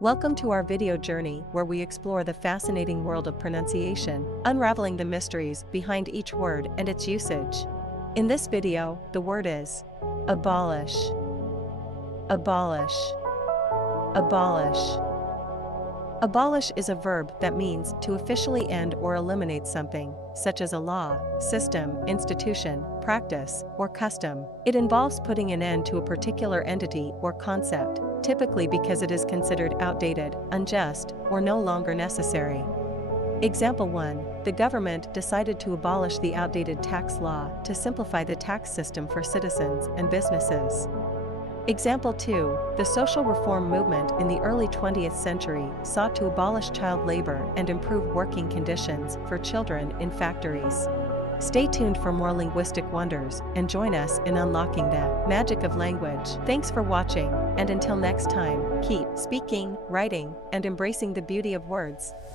Welcome to our video journey where we explore the fascinating world of pronunciation, unraveling the mysteries behind each word and its usage. In this video, the word is abolish. Abolish. Abolish. Abolish is a verb that means to officially end or eliminate something, such as a law, system, institution, practice, or custom. It involves putting an end to a particular entity or concept, typically because it is considered outdated, unjust, or no longer necessary. Example 1. The government decided to abolish the outdated tax law to simplify the tax system for citizens and businesses. Example 2. The social reform movement in the early 20th century sought to abolish child labor and improve working conditions for children in factories. Stay tuned for more linguistic wonders and join us in unlocking the magic of language. Thanks for watching, and until next time, keep speaking, writing, and embracing the beauty of words.